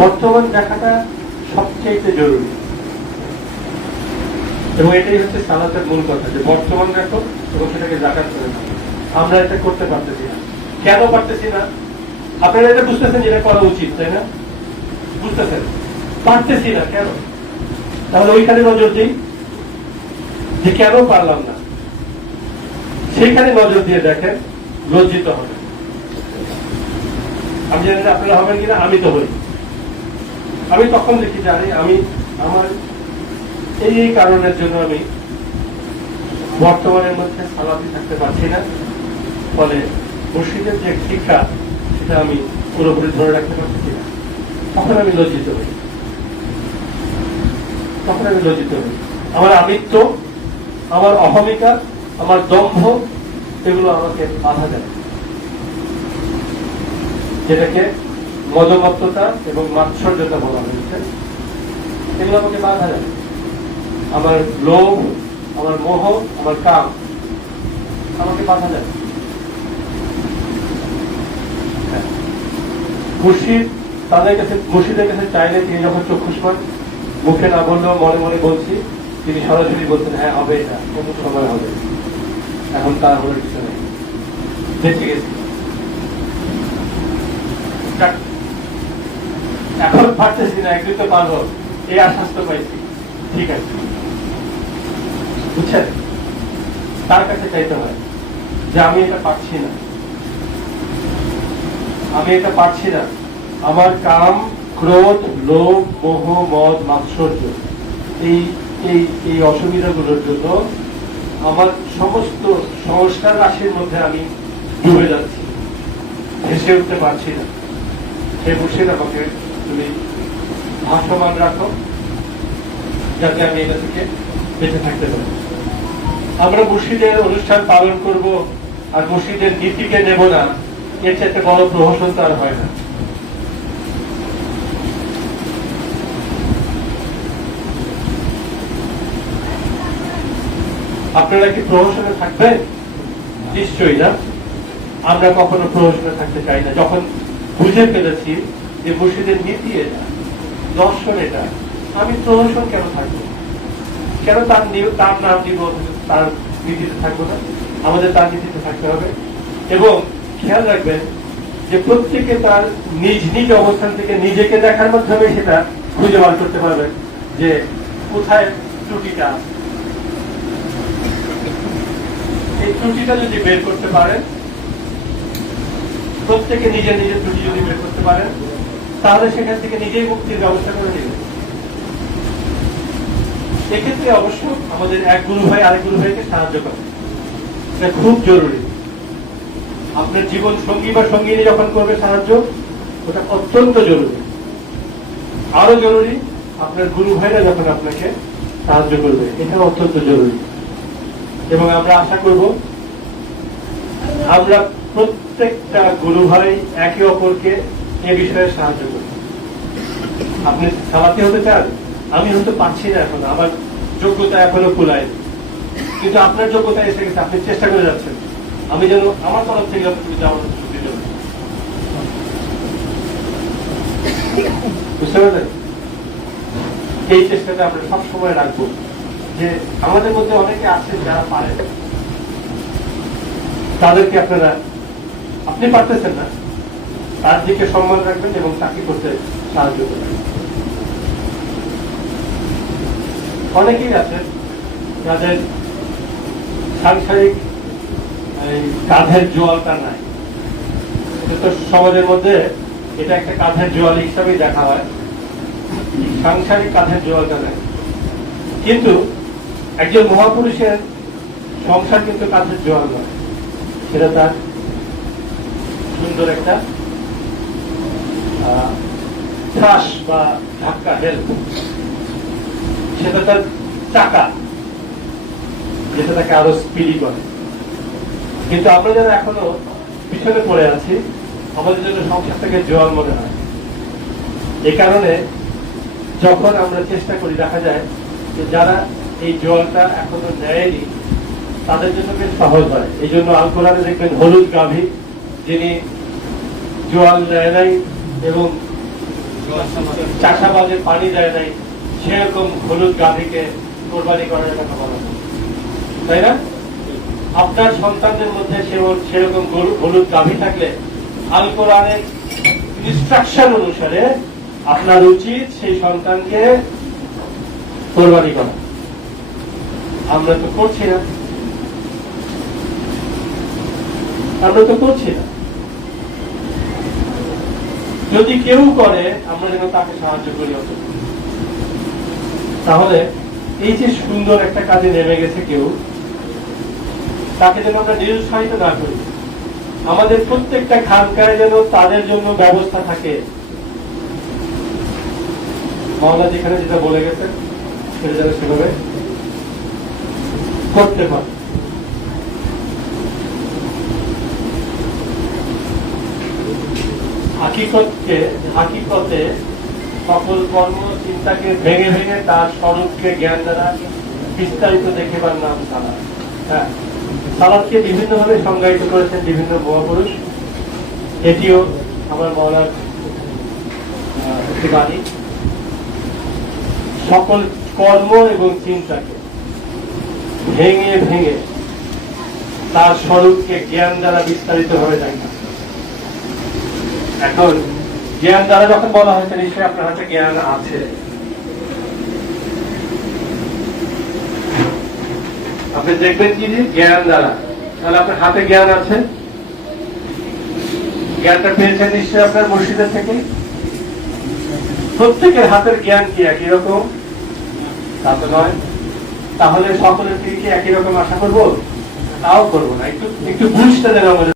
বর্তমান দেখাটা সবচেয়ে জরুরি, এবং এটাই হচ্ছে সালাতের মূল কথা, যে বর্তমান দেখো এবং সেটাকে জাকাত করে দাও। আমরা এটা করতে পারতেছি না। কেন পারতেছি না? আপনারা এটা বুঝতেছেন যেটা করা উচিত, তাই না? বুঝতেছেন? পারতেছি না কেন? তাহলে ওইখানে নজর দিই যে কেন পারলাম না, সেইখানে নজর দিয়ে দেখেন, লজ্জিত হবে। আমি জানি না আপনারা হবেন কিনা, আমি তো হই। আমি তখন দেখি জানি আমি আমার এই কারণের জন্য আমি বর্তমানের মধ্যে সালাতি থাকতে পারছি না, ফলে মসজিদের যে শিক্ষা সেটা আমি পুরোপুরি ধরে রাখতে পারছি না। তখন আমি লজ্জিত হই, আমার আমিত্ব, আমার অহমিকা, আমার দম্ভ, এগুলো আমাকে বাধা দেয়, যেটাকে মদমত্ততা এবং মাৎসর্যতা বলা হয়েছে। এগুলো আমাকে বাধা দেয়। আমার লোভ, আমার মোহ, আমার কাম আমাকে বাধা দেয়। মুর্শিদের কাছে চাইলে তিনি যখন চক্ষুষ্মান, মুখে না বললেও মনে মনে বলছি, তিনি সরাসরি বলছেন হ্যাঁ হবে, এটা কোন সময় হবে, এখন তার হলে কিছু নেই, বেঁচে গেছি। এখন পারতেছি না, একদিন তো পারবো, এই আশ্বাস তো পাইছি, ঠিক আছে। বুঝছেন? তার কাছে চাইতে হয় যে আমি এটা পারছি না, আমার কাম, ক্রোধ, লোভ, মোহ, মদ, মাৎসর্য, এই অসুবিধাগুলোর জন্য আমার সমস্ত সংস্কার রাশির মধ্যে আমি ডুবে যাচ্ছি, ভেসে উঠতে পারছি না। সে মুর্শিদ আমাকে তুমি ভাসমান রাখো, যাতে আমি এটা থেকে বেঁচে থাকতে পারি। আমরা মুর্শিদের অনুষ্ঠান পালন করব আর মুর্শিদের নীতিকে নেব না, এর চাইতে বড় প্রহসন তো আর হয় না। আপনারা কি প্রহসনে থাকবেন? নিশ্চয়ই না। আমরা কখনো প্রহসনে থাকতে চাই না। যখন বুঝে ফেলেছি যে মুর্শিদের নীতি এটা, দর্শন এটা, আমি প্রহসন কেন থাকবো? কেন তার নাম দিব, তার নীতিতে থাকবো না? আমাদের তার নীতিতে থাকতে হবে। এবং খেয়াল রাখবেন যে প্রত্যেকে তার নিজ নিজ অবস্থান থেকে নিজেকে দেখার মাধ্যমে সেটা খুঁজে বার করতে পারবেন যে কোথায় ত্রুটিটা। এই ত্রুটিটা যদি বের করতে পারেন, প্রত্যেকে নিজের নিজের ত্রুটি যদি বের করতে পারেন, তাহলে সেখান থেকে নিজেই মুক্তির ব্যবস্থা করে নেবেন। এক্ষেত্রে অবশ্য আমাদের এক গুরু ভাই আরেক গুরু ভাইকে সাহায্য করে, এটা খুব জরুরি। আপনার জীবন সঙ্গী বা সঙ্গিনী যখন করবে সাহায্য, ওটা অত্যন্ত জরুরি। আরো জরুরি আপনার গুরু ভাইরা যখন আপনাকে সাহায্য করবে, এটা অত্যন্ত জরুরি। এবং আমরা আশা করব আমরা প্রত্যেকটা গুরু ভাই একে অপরকে এ বিষয়ে সাহায্য করব। আপনি সালাতি হতে চান, আমি হয়তো পাচ্ছি না এখন, আমার যোগ্যতা এখনো কুলায়, কিন্তু আপনার যোগ্যতা এসে গেছে, আপনি চেষ্টা করে যাচ্ছেন। আমি যেন আমার তরফ থেকে বুঝতে পারলেন? এই চেষ্টাটা আমরা সবসময় রাখবো যে আমাদের মধ্যে অনেকে আছেন যারা পারেন, তাদেরকে আপনি পারতেছেন না, তার দিকে সম্মান রাখবেন এবং তাকে করতে সাহায্য করবেন। অনেকেই আছেন যাদের সাংসারিক কাঁধের জোয়ালটা নাই। তো সমাজের মধ্যে এটা একটা কাঁধের জোয়াল হিসাবেই দেখা হয়, সাংসারিক কাঁধের জোয়ালটা নাই। কিন্তু একজন মহাপুরুষের সংসার কিন্তু কাঁধের জোয়াল নয়, সেটা তার সুন্দর একটা শ্বাস বা ধাক্কা, হেল্প, সেটা তার চাকা, যেটা তাকে আরো স্পিডি করে। কিন্তু আমরা যারা এখনো পিছনে পড়ে আছি, আমাদের জন্য সংসারটাকে জোয়াল মনে হয়। এই কারণে যখন আমরা চেষ্টা করি, দেখা যায় যে যারা এই জোয়ালটা এখনো নেয়নি, তাদের জন্য বেশ সহজ হয়। এই জন্য আল কোরআনে দেখবেন হলুদ গাভী, যিনি জোয়াল নেয় নাই এবং চাষাবাদে পানি দেয় নাই, সেরকম হলুদ গাভীকে কোরবানি করার কথা বলা হয়। তাই না? আপনার সন্তানদের মধ্যে সেরকম হলুদ গাভী থাকলে আল কোরআনের ইনস্ট্রাকশন অনুসারে আপনার উচিত সেই সন্তানকে কোরবানি করা। আমরা তো করছি না, আমরা তো করছি না। যদি কেউ করে আমরা যেন তাকে সাহায্য করি। তাহলে এই যে সুন্দর একটা কাজে নেমে গেছে কেউ, তাকে যেন আমরা নিরুৎসাহিত না করি। আমাদের প্রত্যেকটা খানকায় যেন তাদের জন্য ব্যবস্থা থাকে। মাওলা যেখানে যেটা বলে গেছে সেটা যেন সেভাবে করতে পারে। হাকিকতে সকল কর্ম চিন্তাকে ভেঙে ভেঙে তার স্বরূপকে জ্ঞান দ্বারা বিস্তারিত দেখিবার নাম সালাত। হ্যাঁ, সালাতকে বিভিন্ন ভাবে সংজ্ঞায়িত করেছেন বিভিন্ন মহাপুরুষ। এটিও আমার মওলার একটি বাণী। সকল কর্ম এবং চিন্তাকে ভেঙে ভেঙে তার স্বরূপকে জ্ঞান দ্বারা বিস্তারিত ভাবে দেখা। এখন জ্ঞান দ্বারা যখন বলা হয়েছে, নিশ্চয়ই আপনার হাতে জ্ঞান আছে। আপনি দেখবেন কি জ্ঞান দ্বারা, তাহলে আপনার হাতে জ্ঞান আছে। জ্ঞানটা পেয়েছেন নিশ্চয়ই আপনার মুর্শিদের থেকে। প্রত্যেকের হাতের জ্ঞান কি একই রকম? তা তো নয়। তাহলে সকলের থেকে কি একই রকম আশা করবো? তাও করবো না। একটু বুঝতে দেন আমাদের।